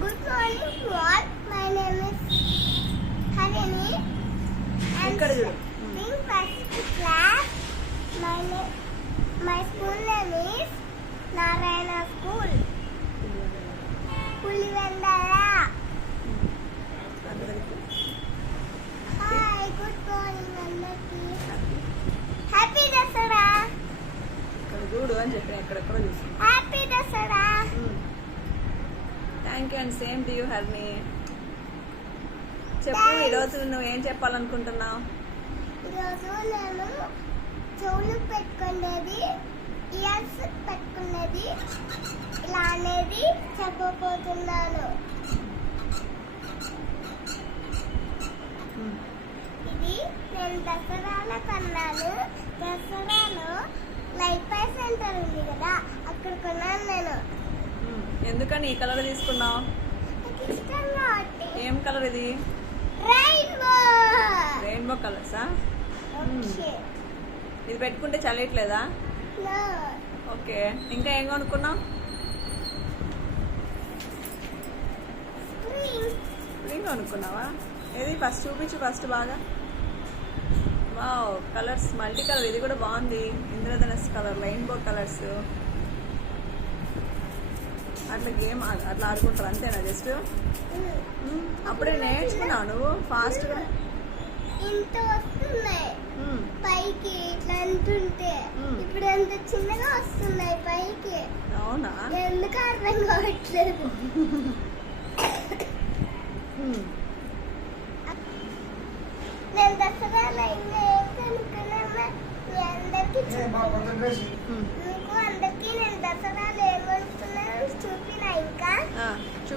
Good morning all. My name is Harini. I'm in first class. My name, my school name is Narayana School. Pulivendara. అందరికీ Hi, good morning, అందరికీ. Happy Dasara. ఎక్కడెక్కడ చూసి Happy Dasara. Thank you and same to you హర్ని చెప్పు ఈరోజు నువ్వు ఏం చెప్పాలనుకుంటున్నావు? ఈరోజు నేను చెవులు పెట్టుకునేది ఇయర్స్ పెట్టుకునేది ఇలా అనేది చెప్పబోతున్నాను. ఎందుకని ఈ కలర్ తీసుకున్నావు ఏం కలర్ ఇది? రెయిన్బో కలర్సా ఓకే. ఇది పెట్టుకుంటే చలియట్లేదా నో ఓకే. ఇంకా ఏం కొనుక్కున్నావు? Spring spring కొనుక్కున్నావా? ఏది? ఫస్ట్ చూపించు ఫస్ట్ బాగా. వావ్ కలర్స్ మల్టీ కలర్ ఇది కూడా బాగుంది. ఇంద్రధనస్ కలర్ రెయిన్బో కలర్స్ అట్లా గేమ్ అట్లా ఆడుకుంటారు అంతేనా జస్ట్? అప్పుడే నేర్చుకున్నావు నువ్వు ఫాస్ట్గా? ఇంత వస్తున్నాయి. పైకి ఇట్లా అంటుంటే. ఇప్పుడు ఎంత చిన్నగా వస్తున్నాయి పైకి. అవునా? ఎందుకు అర్థం కావట్లేదు. నేను. మీకు అందరికి నేను దసరాలో ఏం కొనుక్కున్నాను చూపినా ఇంకా ఆ, చూపించు హర్ని ఇక్కడ చూడు ఇది పెండం ఇది ఇట్లా వడగొట్టే. వాటర్ పోనీకి. ఇది నీళ్ళ సరువ ఇది నీళ్ళ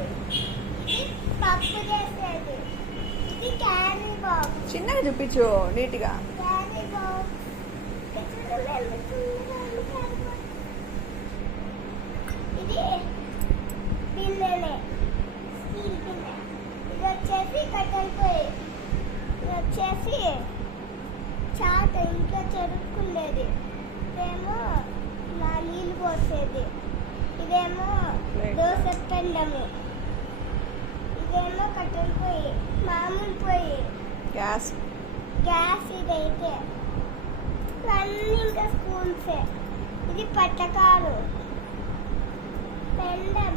బిల్లె ఇది వచ్చేసి కట్టెల పొయ్యి ఇది వచ్చేసి చాట ఇంట్లో చెరుక్కుండేది ఇదేమో నా నీళ్ళు పోసేది ఇదేమో. దోశ పెండము ఇదేమో మామూలు పొయ్యి. గ్యాస్ గ్యాస్ ఇదైతే అన్నీ ఇంకా స్పూన్సే. ఇది పట్టకాలు పెండం.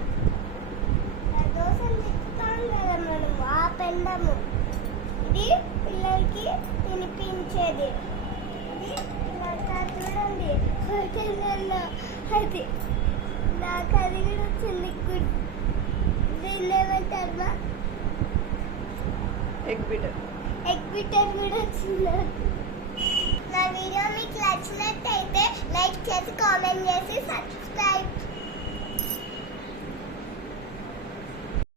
దోశలు తిప్పుతాం కదా మనం ఆ పెండము. ఇది పిల్లలకి తినిపించేది. ఇది చూడండి. హోటల్లో అది నాకు అది కూడా వచ్చింది. గుడ్. దీన్ని ఏమంటారు ఎగ్ బీటర్ ఎగ్ కూడా వచ్చింది నా వీడియో మీకు నచ్చినట్టయితే లైక్ చేసి కామెంట్ చేసి సబ్స్క్రైబ్